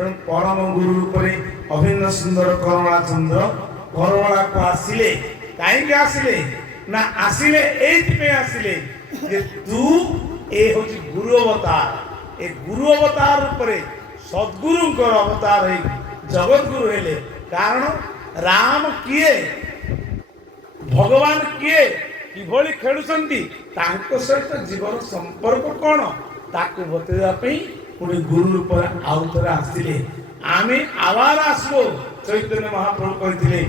ତେଣୁ ପରମ ଗୁରୁ ରୂପରେ ଅଭିନ୍ନ ସୁନ୍ଦର କରମଳା ଚନ୍ଦ୍ର କରମଳାକୁ ଆସିଲେ। କାହିଁକି ଆସିଲେ ନା ଆସିଲେ ଏଇଥିପାଇଁ ଆସିଲେ ଯେ ତୁ ଏ ହଉଛି ଗୁରୁ ଅବତାର। ଏ ଗୁରୁ ଅବତାର ରୂପରେ ସଦ୍ଗୁରୁଙ୍କର ଅବତାର ହେଇ ଜଗତଗୁରୁ ହେଲେ। କାରଣ ରାମ କିଏ, ଭଗବାନ କିଏ, କିଭଳି ଖେଳୁଛନ୍ତି, ତାଙ୍କ ସହିତ ଜୀବନ ସମ୍ପର୍କ କ'ଣ ତାକୁ ବତେଇବା ପାଇଁ ପୁଣି ଗୁରୁ ରୂପରେ ଆଉ ଥରେ ଆସିଲେ। ଆମେ ଆବାର ଆସିବୁ। ଚୈତନ୍ୟ ମହାପ୍ରଭୁ କହିଥିଲେ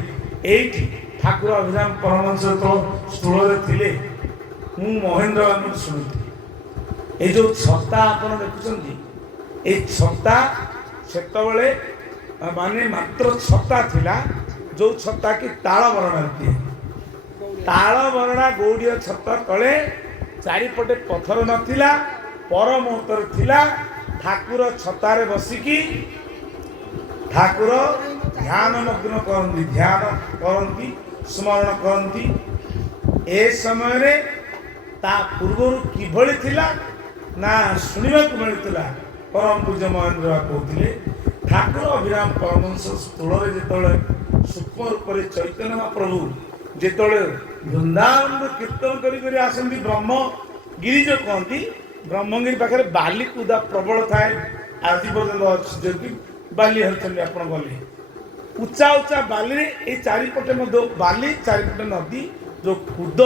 ଏଇଠି ଠାକୁର ଅଭିରାମ ପରମହଂସ ସ୍ଥୂଳରେ ଥିଲେ, ମୁଁ ମହେନ୍ଦ୍ର ବାବୁଙ୍କୁ ଶୁଣିଥିଲି। ଏଇ ଯୋଉ ଛତା ଆପଣ ଦେଖୁଛନ୍ତି, ଏଇ ଛତା ସେତେବେଳେ ମାନେ ମାତ୍ର ଛତା ଥିଲା, ଯୋଉ ଛତା କି ତାଳ ବରଣା ଦିଏ। ତାଳ ବରଣା ଗୌଡୀୟ ଛତା ତଳେ ଚାରିପଟେ ପଥର ନଥିଲା, ପର ମୁହୂର୍ତ୍ତରେ ଥିଲା। ଠାକୁର ଛତାରେ ବସିକି ଠାକୁର ଧ୍ୟାନ ମଗ୍ନ କରନ୍ତି, ଧ୍ୟାନ କରନ୍ତି, ସ୍ମରଣ କରନ୍ତି। ଏ ସମୟରେ ତା ପୂର୍ବରୁ କିଭଳି ଥିଲା ନା ଶୁଣିବାକୁ ମିଳୁଥିଲା। ପରମ ପୂଜ୍ୟ ମହେନ୍ଦ୍ର କହୁଥିଲେ ଠାକୁର ଅଭିରାମ ପରମହଂସ ସ୍ଥୂଳରେ ଯେତେବେଳେ ସୂକ୍ଷ୍ମ ରୂପରେ ଚୈତନ୍ୟ ମହାପ୍ରଭୁ ଯେତେବେଳେ ବୃନ୍ଦାବନ କୀର୍ତ୍ତନ କରି କରି ଆସନ୍ତି, ବ୍ରହ୍ମଗିରି ଯୋଉ କହନ୍ତି, ବ୍ରହ୍ମଗିରି ପାଖରେ ବାଲି କୁଦା ପ୍ରବଳ ଥାଏ। ଆଜି ପର୍ଯ୍ୟନ୍ତ ଅଛି, ଯଦି ବାଲି ହରିଛନ୍ତି ଆପଣ ଗଲେ ଉଚ୍ଚା ଉଚ୍ଚା ବାଲିରେ ଏଇ ଚାରିପଟେ ମଧ୍ୟ ବାଲି, ଚାରିପଟେ ନଦୀ, ଯୋଉ କୁଦ,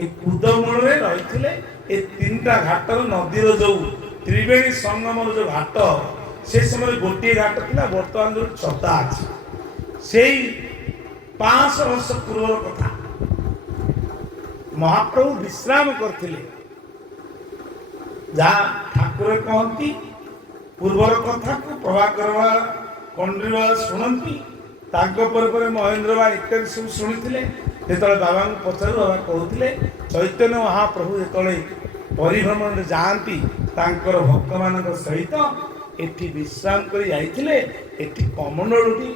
ଏ କୁଦ ମୂଳରେ ରହିଥିଲେ। ଏ ତିନିଟା ଘାଟର ନଦୀର ଯୋଉ ତ୍ରିବେଣୀ ସଙ୍ଗମର ଯୋଉ ଘାଟ, ସେ ସମୟରେ ଗୋଟିଏ ଘାଟ ଥିଲା, ବର୍ତ୍ତମାନ ଯୋଉ ଛତା ଅଛି। ସେଇ 500 ବର୍ଷ ପୂର୍ବର କଥା। ମହାପ୍ରଭୁ ବିଶ୍ରାମ କରିଥିଲେ, ଯାହା ଠାକୁର କହନ୍ତି। ପୂର୍ବର କଥାକୁ ପ୍ରଭାକର କଣ୍ଡିବାଳ ଶୁଣନ୍ତି, ତାଙ୍କ ପରେ ପରେ ମହେନ୍ଦ୍ର ବା ଇତ୍ୟାଦି ସବୁ ଶୁଣିଥିଲେ। ଯେତେବେଳେ ବାବାଙ୍କୁ ପଚାରୁ, ବାବା କହୁଥିଲେ ଚୈତନ୍ୟ ମହାପ୍ରଭୁ ଯେତେବେଳେ ପରିଭ୍ରମଣରେ ଯାଆନ୍ତି ତାଙ୍କର ଭକ୍ତମାନଙ୍କ ସହିତ ଏଠି ବିଶ୍ରାମ କରି ଯାଇଥିଲେ। ଏଠି କମଣ୍ଡଳୁଟି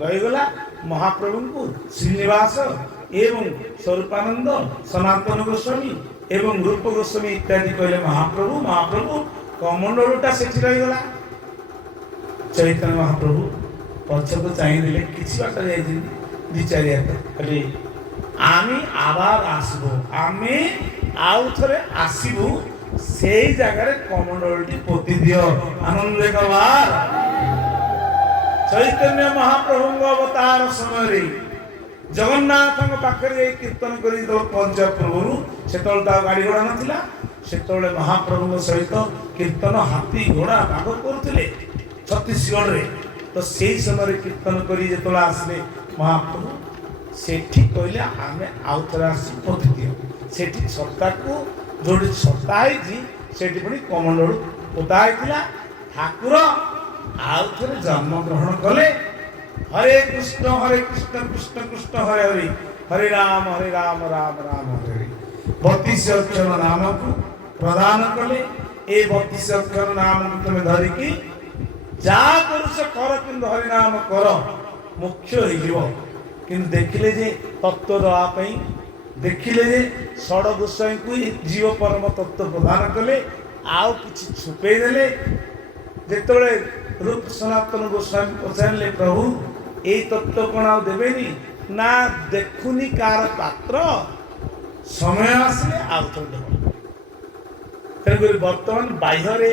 ରହିଗଲା ମହାପ୍ରଭୁଙ୍କୁ ଶ୍ରୀନିବାସ ଏବଂ ସ୍ୱରୂପାନନ୍ଦ, ସନାତନ ଗୋସ୍ୱାମୀ ଏବଂ ରୂପ ଗୋସ୍ୱାମୀ ଇତ୍ୟାଦି କହିଲେ ମହାପ୍ରଭୁ। ମହାପ୍ରଭୁ କମଣ୍ଡଳୁଟା ସେଠି ରହିଗଲା। ଚୈତନ୍ୟ ମହାପ୍ରଭୁ ପଛକୁ ଚାହିଁଦେଲେ, କିଛି ବାଟ ଯାଇଛନ୍ତି, 2-4 ହାତ କହିଲେ ଆମେ ଆবার আসবো, ଆମେ ଆଉ ଥରେ ଆସିବୁ, ସେଇ ଜାଗାରେ କମଣ୍ଡଳଟି ପୋତି ଦିଅ। ଆନନ୍ଦ କବାର ଚୈତନ୍ୟ ମହାପ୍ରଭୁଙ୍କ ଅବତାର ସମୟରେ ଜଗନ୍ନାଥଙ୍କ ପାଖରେ ଯାଇ କୀର୍ତ୍ତନ କରି ପହଞ୍ଚିବା ପୂର୍ବରୁ, ସେତେବେଳେ ତ ଗାଡ଼ି ଘୋଡ଼ା ନଥିଲା, ସେତେବେଳେ ମହାପ୍ରଭୁଙ୍କ ସହିତ କୀର୍ତ୍ତନ ହାତୀ ଘୋଡ଼ା ବାଘ କରୁଥିଲେ ଛତିଶଗଡ଼ରେ। ତ ସେଇ ସମୟରେ କୀର୍ତ୍ତନ କରି ଯେତେବେଳେ ଆସିଲେ ମହାପ୍ରଭୁ, ସେଠି କହିଲେ ଆମେ ଆଉ ଥରେ ଆସି ପୋତି ଦିଅ। ସେଠି ଛତାକୁ ଯୋଉଠି ଛତା ହେଇଛି ସେଠି ପୁଣି କମଣ୍ଡଳୁ ପୋତା ହେଇଥିଲା। ଠାକୁର ଆଉ ଥରେ ଜନ୍ମଗ୍ରହଣ କଲେ। ହରେ କୃଷ୍ଣ କୃଷ୍ଣ କୃଷ୍ଣ ହରେ ହରେ, ହରେ ରାମ ରାମ ରାମ ହରେ। 32 ଅକ୍ଷର ନାମକୁ ପ୍ରଦାନ କଲେ। ଏ 32 ଅକ୍ଷର ନାମକୁ ତମେ ଧରିକି ଯାହା କରୁଛ କର, କିନ୍ତୁ ହରିନାମ କର, ମୁଖ୍ୟ ହେଇଯିବ। କିନ୍ତୁ ଦେଖିଲେ ଯେ ତତ୍ତ୍ୱ ଦେବା ପାଇଁ, ଦେଖିଲେ ଯେ ଷଡ଼ ଗୋସ୍ୱାମୀଙ୍କୁ ଜୀବ ପରମ ତତ୍ତ୍ୱ ପ୍ରଦାନ କଲେ, ଆଉ କିଛି ଛୁପେଇ ଦେଲେ। ଯେତେବେଳେ ରୂପ ସନାତନ ଗୋସ୍ୱାମୀ ପଚାରିଲେ ପ୍ରଭୁ ଏଇ ତତ୍ତ୍ୱ କ'ଣ ଆଉ ଦେବେନି? ନା, ଦେଖୁନି କାହାର ପାତ୍ର, ସମୟ ଆସିଲେ ଆଉ ଥରେ ଦେବ। ତେଣୁକରି ବର୍ତ୍ତମାନ ବାହ୍ୟରେ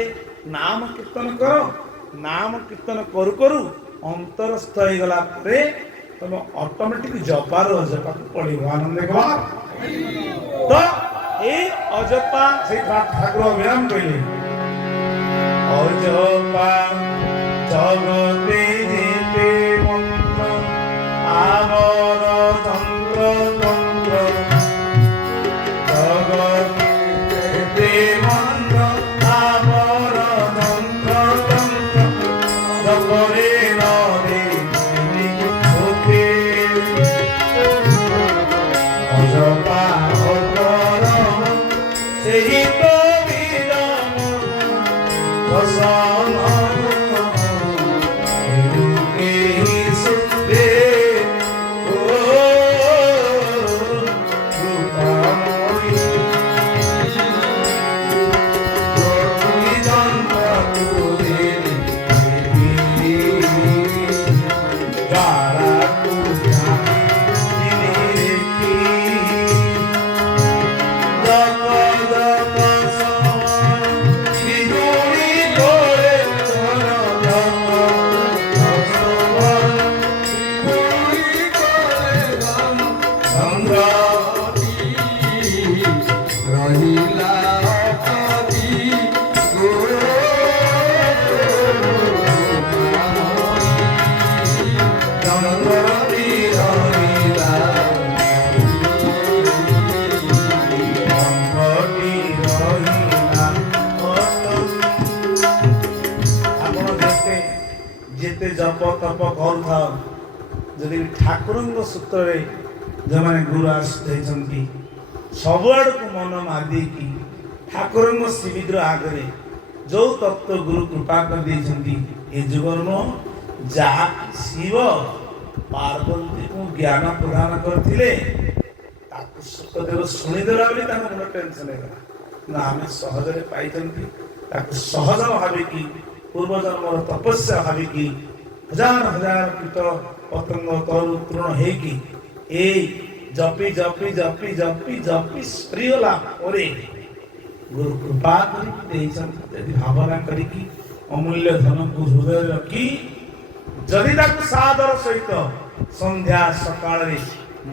ନାମ କୀର୍ତ୍ତନ କର। ନାମ କୀର୍ତ୍ତନ କରୁ କରୁ ଅନ୍ତରସ୍ଥ ହେଇଗଲା ପରେ ତମେ ଅଟୋମେଟିକ ଜପାରୁ ଅଜପାକୁ ପଡ଼ିବ। ଆନନ୍ଦ କର। ତ এই অজপা সেই ঠাকুর অভিরাম কইলে অজপা জগতে যেতে মন্ত্র আমর তন্ত্র তন্ত্র জগতে যেতে মন্ত্র আমর তন্ত্র তন্ত্র জপরে নরে হতে অজপা সেই তো বিরাম ଯେତେ ଜପ ତପ କରୁଥାଅ ଯଦି ଠାକୁରଙ୍କ ସୂତ୍ରରେ ଯେଉଁମାନେ ଗୁରୁ ଆସିଛନ୍ତି ସବୁଆଡ଼କୁ ମନ ମାରିଦେଇକି ଠାକୁରଙ୍କ ଶ୍ରୀବିଗ୍ରହ ଆଗରେ ଯେଉଁ ତତ୍ତ୍ୱ ଗୁରୁ କୃପା କରିଦେଇଛନ୍ତି ଏ ଯୁଗର ନୁହଁ ଯାହା ଶିବ ପାର୍ବତୀକୁ ଜ୍ଞାନ ପ୍ରଦାନ କରିଥିଲେ ତାକୁ ସୁଖଦେବ ଶୁଣିଦେଲା ବୋଲି ତାଙ୍କ ମୁଣ୍ଡ ଟେନସନ୍ ହେଇଗଲା। ନା ଆମେ ସହଜରେ ପାଇଛନ୍ତି ତାକୁ ସହଜ ଭାବିକି ପୂର୍ବଜନ୍ମର ତପସ୍ୟା ଭାବିକି ହଜାର ହଜାର କୀଟ ପତଙ୍ଗ ତରୁ ତୃଣ ହେଇକି ଏଇ ଜପି ଜପି ଜପି ଜପି ଜପି ସରିଗଲା ପରେ ଗୁରୁ କୃପା କରିକି ଦେଇଛନ୍ତି। ଯଦି ଭାବନା କରିକି ଅମୂଲ୍ୟ ଧନକୁ ହୃଦୟରେ ରଖି ଯଦି ତାକୁ ସାଦର ସହିତ ସନ୍ଧ୍ୟା ସକାଳରେ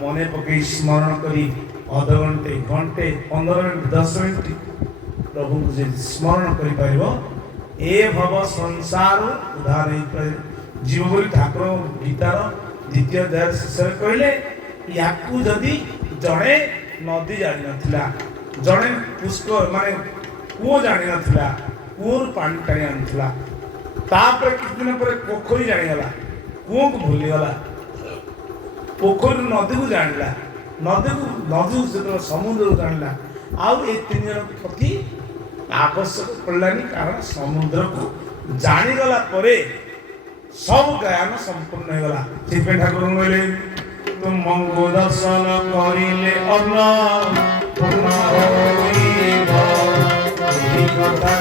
ମନେ ପକେଇ ସ୍ମରଣ କରି ଅଧଘଣ୍ଟେ ଘଣ୍ଟେ 15 ମିନିଟ୍ 10 ମିନିଟ୍ ପ୍ରଭୁଙ୍କୁ ଯଦି ସ୍ମରଣ କରିପାରିବ ଏ ଭବ ସଂସାର ଉଦ୍ଧାର ହେଇପାରିବ ଯିବ ବୋଲି ଠାକୁର ଗୀତାର 2ୟ ଅଧ୍ୟାୟ ଶେଷରେ କହିଲେ। ୟାକୁ ଯଦି ଜଣେ ନଦୀ ଜାଣିନଥିଲା ଜଣେ ପୁଷ୍କର ମାନେ କୂଅ ଜାଣିନଥିଲା କୂଅରୁ ପାଣି ଟାଣି ଆଣୁଥିଲା ତାପରେ କିଛି ଦିନ ପରେ ପୋଖରୀ ଜାଣିଗଲା କୂଅକୁ ଭୁଲିଗଲା ପୋଖରୀରୁ ନଦୀକୁ ଜାଣିଲା ନଦୀକୁ ଯେତେବେଳେ ସମୁଦ୍ରକୁ ଜାଣିଲା ଆଉ ଏ 3 ଜଣ ପ୍ରତି ଆବଶ୍ୟକ ପଡ଼ିଲାନି କାରଣ ସମୁଦ୍ରକୁ ଜାଣିଗଲା ପରେ ସବୁ ଜ୍ଞାନ ସମ୍ପୂର୍ଣ୍ଣ ହେଇଗଲା। ସେଥିପାଇଁ ଠାକୁର କହିଲେ ତୁମକୁ ଦର୍ଶନ କରିଲେ ଅନ୍ନ ପୂର୍ଣ୍ଣ ହୋଇବ ଏହି କଥା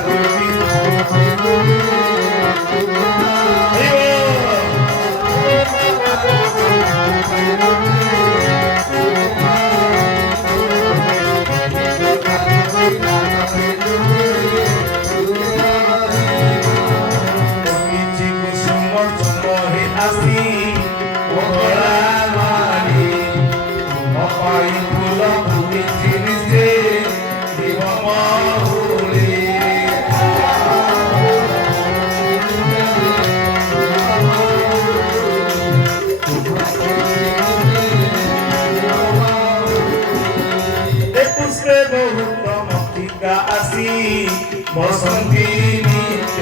বসন্তী নিত্য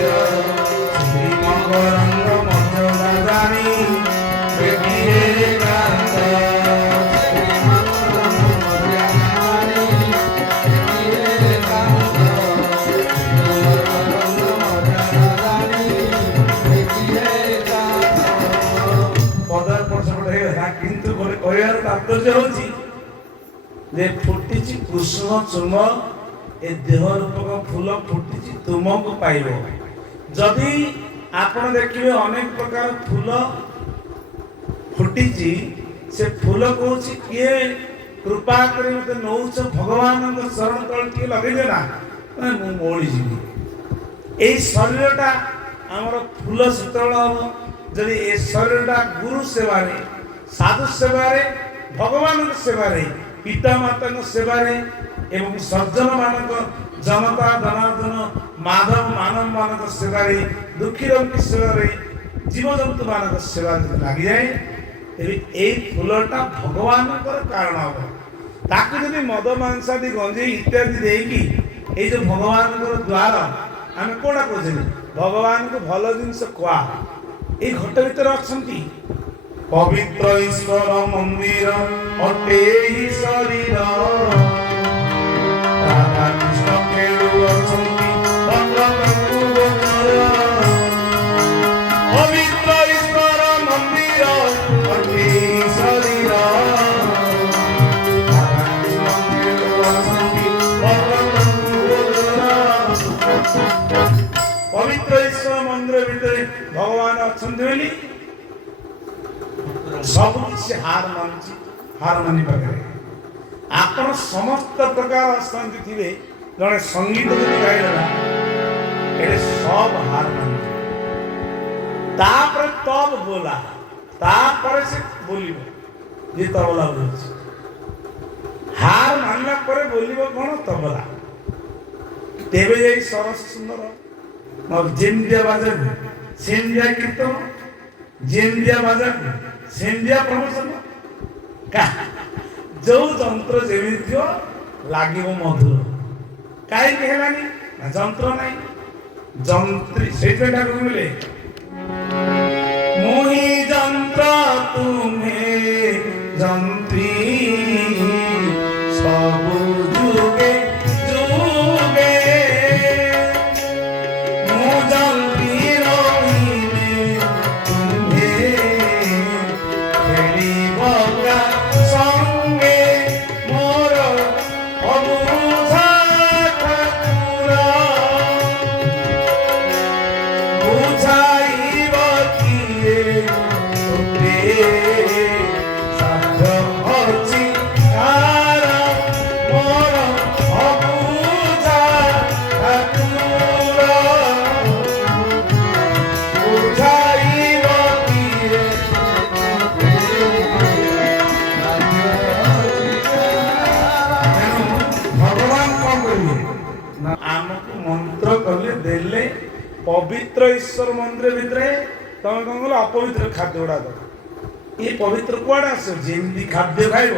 শ্রী মকরন্দ মঞ্জনা জানি বেবিয়ে কান্ত পদার পরশপট হয়ে গেছে কিন্তু କହିବାର ତାତ୍ପର୍ଯ୍ୟ ହେଉଛି ଯେ ଫୁଟିଛି କୃଷ୍ଣ ଚୁମ୍ବ ଏ ଦେହ ରୂପକ ଫୁଲ ଫୁଟିଛି ତୁମକୁ ପାଇବ। ଯଦି ଆପଣ ଦେଖିବେ ଅନେକ ପ୍ରକାର ଫୁଲ ଫୁଟିଛି ସେ ଫୁଲ କହୁଛି କିଏ କୃପା କରି ମତେ ନଉଛ ଭଗବାନଙ୍କ ଶରଣ ତଳ ଟିକେ ଲଗେଇଦେ ନା ମୁଁ ମଉଳିଯିବି। ଏଇ ଶରୀରଟା ଆମର ଫୁଲ ଶୀତଳ ହବ ଯଦି ଏ ଶରୀରଟା ଗୁରୁ ସେବାରେ ସାଧୁ ସେବାରେ ଭଗବାନଙ୍କ ସେବାରେ ପିତାମାତାଙ୍କ ସେବାରେ ଏବଂ ସଜ୍ଜନ ମାନଙ୍କ ଜନତା ଜନାର୍ଦ୍ଦନ ମାଧବ ମାନବ ମାନଙ୍କ ସେବାରେ ଦୁଃଖୀରଙ୍କ ସେବାରେ ଜୀବଜନ୍ତୁ ମାନଙ୍କ ସେବାରେ ଲାଗିଯାଏ ତେବେ ଏଇ ଫୁଲଟା ଭଗବାନଙ୍କର କାରଣ ହବ। ତାକୁ ଯଦି ମଦ ମାଂସାଦି ଗଞ୍ଜେଇ ଇତ୍ୟାଦି ଦେଇକି ଏଇ ଯୋଉ ଭଗବାନଙ୍କର ଦ୍ୱାର ଆମେ କୋଉଟା କହୁଛନ୍ତି ଭଗବାନଙ୍କୁ ଭଲ ଜିନିଷ ଖୁଆ ଏଇ ଘଟ ଭିତରେ ଅଛନ୍ତି ପବିତ୍ର ଈଶ୍ୱର ମନ୍ଦିର ଅଟେ ଏହି ଶରୀର ରାଧା କୃଷ୍ଣ ଖେଳୁଅଛନ୍ତି ଭଗବାନଙ୍କୁ ଗୋଚର ପବିତ୍ର ଈଶ୍ୱର ମନ୍ଦିର ଅଟେ ଏହି ଶରୀର ରାଧା କୃଷ୍ଣ ଖେଳୁଅଛନ୍ତି ଭଗବାନଙ୍କୁ ଗୋଚର। ପବିତ୍ର ଈଶ୍ୱର ମନ୍ଦିର ଭିତରେ ଭଗବାନ ଅଛନ୍ତି ବୋଲି ସବୁ କିଛି ହାର ମାନୁଛି ହାର ମାନି ପାଖରେ ଆପଣ ସମସ୍ତ ପ୍ରକାର ଅଶାନ୍ତି ଥିବେ ଜଣେ ସଙ୍ଗୀତ ଯଦି ଗାଇଦେଲା ଏଠି ସବ ହାର ମାନୁଛି ତାପରେ ତବ ବୋଲା ତାପରେ ସେ ବୋଲିବ ଯେ ତବଲା ବୋଲୁଛି ହାର ମାନିଲା ପରେ ବୋଲିବ କଣ ତବଲା ତେବେ ଯାଇ ସରସ ସୁନ୍ଦର ଯେମିତିଆ ବାଜା ସେମିତିଆ କୀର୍ତ୍ତନ ଯେମିତିଆ ବାଜା ସେମିତିଆ ପ୍ରବଚନ ଯୋଉ ଯନ୍ତ୍ର ଯେମିତି ଥିବ ଲାଗିବ ମଧୁର କାହିଁକି ହେଲାନି ନା ଯନ୍ତ୍ର ନାହିଁ ଯନ୍ତ୍ରୀ ସେଇଥିପାଇଁ ଠାକୁର କହିଲେ মোহি যন্ত্র তুমি যন্ত্রী সবু যুগে যুগে মু যন্ত্রী রহিলে তুমি খেলিব সঙ্গে মোর অবুঝা ঠাকুর বুঝাইব কিয়ে তোতে সাধ্য অছি আর মোর অবুঝা ঠাকুর বুঝাইব কিয়ে ভগবান কଣ କରିବେ ନା ଆମକୁ ମନ୍ତ୍ର କଲେ ଦେଲେ ପବିତ୍ର ଈଶ୍ୱର ମନ୍ଦିର ଭିତରେ ତମେ କଣ କଲ ଅପବିତ୍ର ଖାଦ୍ୟ ଗୁଡା ଦବ ଏ ପବିତ୍ର କୁଆଡେ ଆସ ଯେମିତି ଖାଦ୍ୟ ଖାଇବ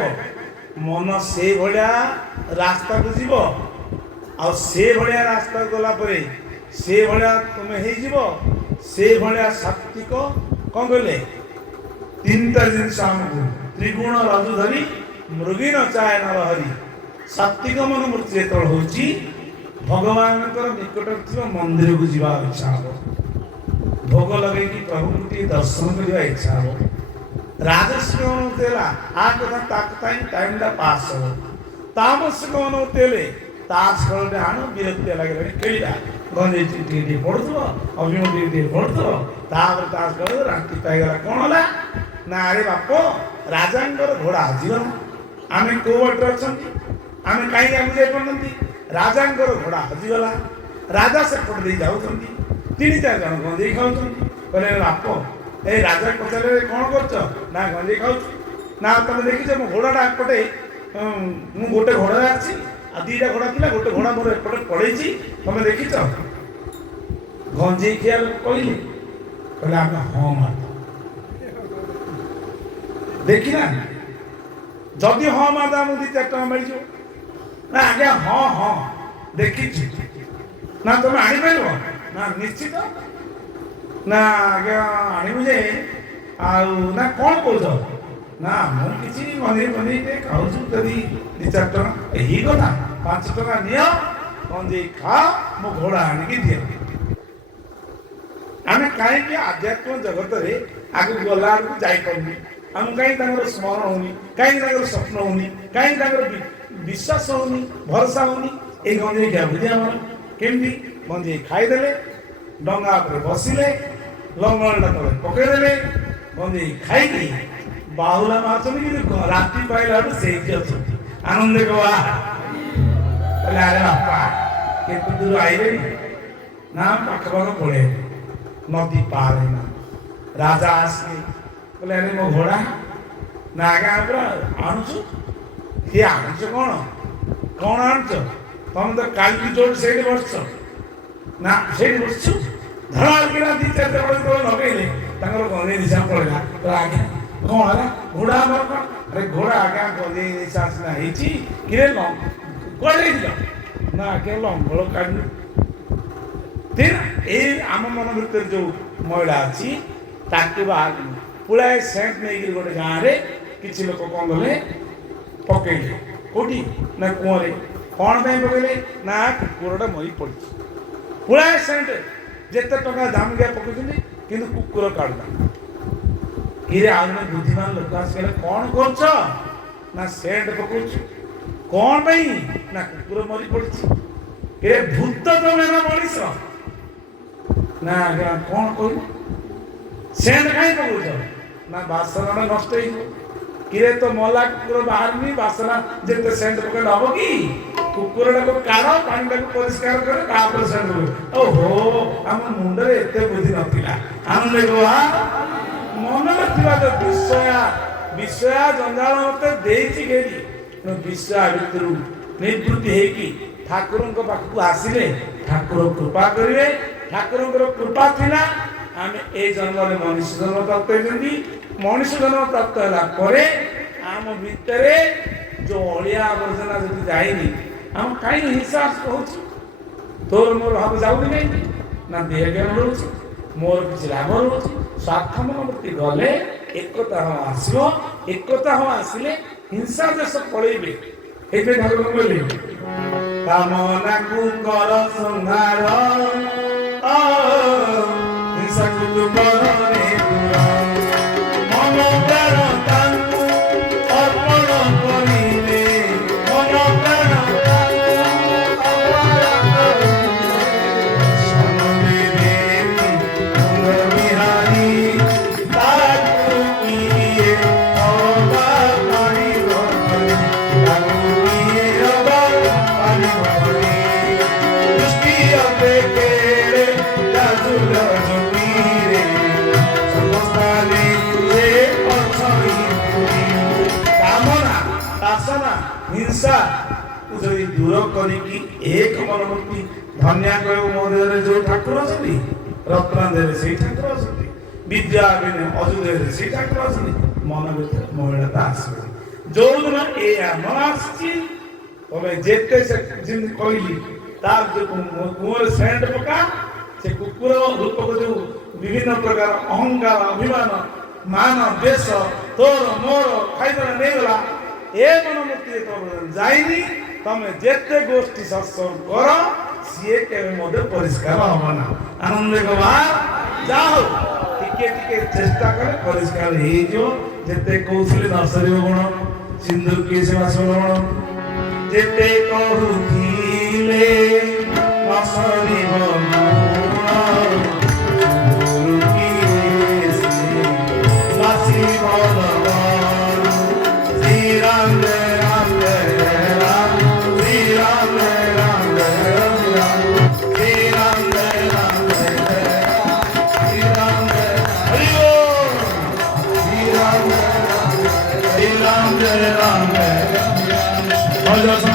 ମନ ସେ ଭଳିଆ ରାସ୍ତାକୁ ଯିବ ଆଉ ସେ ଭଳିଆ ରାସ୍ତା ଗଲା ପରେ ସେ ଭଳିଆ ତମେ ହେଇଯିବ ସେ ଭଳିଆ ସାତ୍ବିକ କଣ କହିଲେ ତିନିଟା ଜିନିଷ ଆମକୁ ତ୍ରିଗୁଣ ରଜୁ ଧରି ମୃଗୀନ ଚାୟ ନରହରି ସାତ୍ବିକ ମନୋବୃତ୍ତି ଯେତେବେଳେ ହଉଛି ଭଗବାନଙ୍କର ନିକଟରେ ଥିବା ମନ୍ଦିରକୁ ଯିବା ଇଚ୍ଛା ହବ ଭୋଗ ଲଗେଇକି ପ୍ରଭୁଙ୍କୁ ଟିକେ ଦର୍ଶନ କରିବା ଇଚ୍ଛା ହବ ରାଜସ୍ୱ ଅନୁଭୂତି ହେଲା ଆ କଥା ତା କଥା ହିଁ ଟାଇମଟା ପାସ୍ ହବ ତାମସିକ ଅନୁଭୂତି ହେଲେ ତାସ ଖେଳଟେ ଆଣ ବିରକ୍ତି ଲାଗିଲାଣି ଖେଳିଲା ଗଞ୍ଜେଇ ଟିକେ ଟିକେ ପଡୁଥିବ ଅଭିମୁ ଟିକେ ଟିକେ ପଡୁଥିବ ତାପରେ ତାସ ଖେଳ ରାତି ପାଇଗଲା କଣ ହେଲା ନା ଆରେ ବାପ ରାଜାଙ୍କର ଘୋଡା ହଜିଗଲା ଆମେ କୋଉ ବାଟରେ ଅଛନ୍ତି ଆମେ କାହିଁକି ଆମକୁ ଯାଇପାରୁନାହାନ୍ତି ରାଜାଙ୍କର ଘୋଡା ହଜିଗଲା ରାଜା ସେପଟ ଦେଇ ଯାଉଛନ୍ତି ତିନି ଚାରି ଜଣ ଗଞ୍ଜେଇ ଖାଉଛନ୍ତି କହିଲେ ବାପ ଏ ରାଜା ପଚାରିଲେ କଣ କରୁଛ ନା ଗଞ୍ଜେଇ ଖାଉଛୁ ନା ତମେ ଦେଖିଛ ମୋ ଘୋଡାଟା ଏପଟେ ମୁଁ ଗୋଟେ ଘୋଡାରେ ଅଛି ଆଉ ଦିଟା ଘୋଡା ଥିଲା ଗୋଟେ ଘୋଡା ମୋର ଏପଟେ ପଳେଇଛି ତମେ ଦେଖିଛ ଗଞ୍ଜେଇ ଖିଆ କହିଲେ କହିଲେ ଆମେ ହଁ ମାର ଦେଖିନା ଯଦି ହଁ ମାରଦା ମୁଁ 2-4 ଟଙ୍କା ମିଳିଯିବ ନା ଆଜ୍ଞା ହଁ ହଁ ଦେଖିଛୁ ନା ତମେ ଆଣିପାରିବ ନା ନିଶ୍ଚିତ ନା ଆଜ୍ଞା ଆଣିବୁ ଯେ ଆଉ ନା କ'ଣ କହୁଛ ନା ମୁଁ କିଛି ବନେଇ ଖାଉଛୁ ଯଦି 2-4 ଟଙ୍କା ଏହି କଥା 5 ଟଙ୍କା ନିଅ ଗଞ୍ଜେଇ ଖାଅ ମୋ ଘୋଡ଼ା ଆଣିକି ଦିଅ ଆମେ କାହିଁକି ଆଧ୍ୟାତ୍ମ ଜଗତରେ ଆଗକୁ ଗଲା ବେଳକୁ ଯାଇପାରୁନି ଆମକୁ କାହିଁକି ତାଙ୍କର ସ୍ମରଣ ହଉନି କାହିଁକି ତାଙ୍କର ସ୍ୱପ୍ନ ହଉନି କାହିଁକି ତାଙ୍କର ବିଶ୍ୱାସ ହଉନି ଭରସା ହଉନି ଏଇ ଗଞ୍ଜେଇ ଖିଆ ବୁଝି ଆମର କେମିତି ଗଞ୍ଜେଇ ଖାଇଦେଲେ ଡଙ୍ଗା ଉପରେ ବସିଲେ ଲଙ୍ଗଳଟା ତଳେ ପକେଇଦେଲେ ଗଞ୍ଜେଇ ଖାଇକି ବାହୁଲା ମାରୁଛନ୍ତି କିନ୍ତୁ ରାତି ପାଇଲା ବେଳକୁ ସେଇଠି ଅଛନ୍ତି ଆନନ୍ଦ ଗୋଆ କହିଲେ ଆରେ ବାପା କେତେ ଦୂର ଆଇଲେଣି ନା ପାଖପାଖ ପଳେଇଲେ ନଦୀ ପାର ହେଇନା ରାଜା ଆସିଲେ କହିଲେ ଆରେ ମୋ ଘୋଡ଼ା ନା ଆଜ୍ଞା ପୁରା ଆଣୁଛୁ କିଏ ଆଣୁଛ କ'ଣ ଆଣୁଛ ତମେ ତ କାଲି ଯୋଉଠି ସେଇଠି ବସିଛ ନା ସେଇଠି ବସିଛୁ ଧଳାକିନା 2-4 ଜଣ ଲଗେଇଲେ ତାଙ୍କର ଗଞ୍ଜେଇ ନିଶା ପଳେଇଲା ଆଜ୍ଞା କ'ଣ ହେଲା ଘୋଡ଼ା ଆମର କ'ଣ ଆରେ ଘୋଡ଼ା ଆଜ୍ଞା ଗଞ୍ଜେଇ ନିଶା ସିନା ହେଇଛି କିରେ କୁଆଡ଼େ ହେଇଥିଲ ନା ଆଜ୍ଞା ଲଙ୍ଗଳ କାଢିଲୁ ଏଇ ଆମ ମନ ଭିତରେ ଯୋଉ ମଇଳା ଅଛି ତାକୁ ବାହାରକୁ ପୁଳାଏ ସେଣ୍ଟ ନେଇକିରି ଗୋଟେ ଗାଁରେ କିଛି ଲୋକ କ'ଣ କଲେ ପକେଇଲେ କୋଉଠି ନା କୂଅରେ କ'ଣ ପାଇଁ ପକେଇଲେ ନା କୁକୁରଟା ମରି ପଡ଼ିଛି ପୁଳାଏ ସେଣ୍ଟ ଯେତେ ଟଙ୍କା ଦାମିକିଆ ପକେଇଛନ୍ତି କିନ୍ତୁ କୁକୁର କାଢୁନା କିରେ ଆଉ ଜଣେ ବୁଦ୍ଧିମାନ ଲୋକ ଆସିଗଲେ କ'ଣ କରୁଛ ନା ସେଣ୍ଟ ପକଉଛୁ କ'ଣ ପାଇଁ ନା କୁକୁର ମରି ପଡ଼ିଛି କିରେ ଭୂତ ତମେ ନା ମଣିଷ ନା ଆଜ୍ଞା କ'ଣ କହିବୁ ସେଣ୍ଟ କାହିଁ ପକଉଛ ନା ବାସନଟା ନଷ୍ଟ ହେଇଯିବ କିରେ ତ ମଲା କୁକୁର ବାହାରୁନି ବାସନା ଯେତେ ସେଣ୍ଟ ପକେଇଲେ ହବ କି କୁକୁରଟାକୁ କାଢ ପାଣିଟାକୁ ପରିଷ୍କାର କରେ ତାପରେ ସେଣ୍ଟ ପକେଇବ ଓହୋ ଆମ ମୁଣ୍ଡରେ ଏତେ ବୁଦ୍ଧି ନଥିଲା ଆନନ୍ଦ ଗୋଆ ମନରେ ଥିବା ତ ବିଷୟା ଜଞ୍ଜାଳ ମତେ ଦେଇଛି ଘେରି ବିଷୟା ଭିତରୁ ନିବୃତ୍ତି ହେଇକି ଠାକୁରଙ୍କ ପାଖକୁ ଆସିଲେ ଠାକୁର କୃପା କରିବେ ଠାକୁରଙ୍କର କୃପା ଥିଲା ଆମେ ଏ ଜନ୍ମରେ ମଣିଷ ଜନ୍ମ ପ୍ରାପ୍ତ ହେଇଛନ୍ତି ମଣିଷ ଜନ୍ମ ପ୍ରାପ୍ତ ହେଲା ପରେ ଆମ ଭିତରେ ଯୋଉ ଅଳିଆ ଆବର୍ଜନା ଯଦି ଯାଇନି ଆମ କାହିଁକି ହିଂସା ହଉଛି ତୋର ମୋର ଭାବ ଯାଉନି କାହିଁକି ନା ଦେହ ଜ୍ଞାନ ରହୁଛି ମୋର କିଛି ଲାଭ ରହୁଛି। ସ୍ୱାର୍ଥ ମନୋବୃତ୍ତି ଗଲେ ଏକତା ହଁ ଆସିବ। ଏକତା ହଁ ଆସିଲେ ହିଂସା ଦେଶ ପଳେଇବେ। ହେଇଥିପାଇଁ ଠାକୁର କହିଲେ କାମନାକୁ କର ସଂହାର ହିଂସାକୁ ତୁ କର ରେ ଦୂର ମନ ପ୍ରାଣ ତାଙ୍କୁ ଅର୍ପଣ କରିଲେ ମନ ପ୍ରାଣ हिंसा ଯଦି ଦୂର କରିକି ଏକ ମନୋବୃତ୍ତି ଧନ୍ୟା କହିବ ମୋ ଦେହରେ ଯୋଉ ଠାକୁର ଅଛନ୍ତି ରତ୍ନ ଦେହରେ ସେଇ ଠାକୁର ଅଛନ୍ତି ବିଦ୍ୟା ଅଯୋଧ୍ୟରେ ସେଇ ଠାକୁର ଅଛନ୍ତି ମନ ଭିତରେ ମହିଳାଟା ଆସିବ ଯୋଉଦିନ ଏ ମନ ଆସିଛି ତମେ ଯେତେ ଯେମିତି କହିଲି ତା କୁଅରେ ସେଣ୍ଟ ପକା ସେ କୁକୁର ରୂପକ ଯୋଉ ବିଭିନ୍ନ ପ୍ରକାର ଅହଙ୍କାର ଅଭିମାନ ମାନ ଦେଶ ତୋର ମୋର ଖାଇଦେଲା ନେଇଗଲା ଏ ମନୋବୃତ୍ତି ଯାଇନି ତମେ ଯେତେ ଗୋଷ୍ଠୀ ସତ୍ସଙ୍ଗ କର ସିଏ କେବେ ମଧ୍ୟ ପରିଷ୍କାର ହବ ନା। ଆନନ୍ଦ ଯାହା ହଉ ଟିକେ ଟିକେ ଚେଷ୍ଟା କଲେ ପରିଷ୍କାର ହେଇଯିବ। ଯେତେ କହୁଥିଲେ ନ ସରିବ ଗୁଣ ସିନ୍ଦୁର କିଏ ସେବା ଗୁଣ ଯେତେ କହୁଥିଲେ ନ ସରିବ Hare Ram,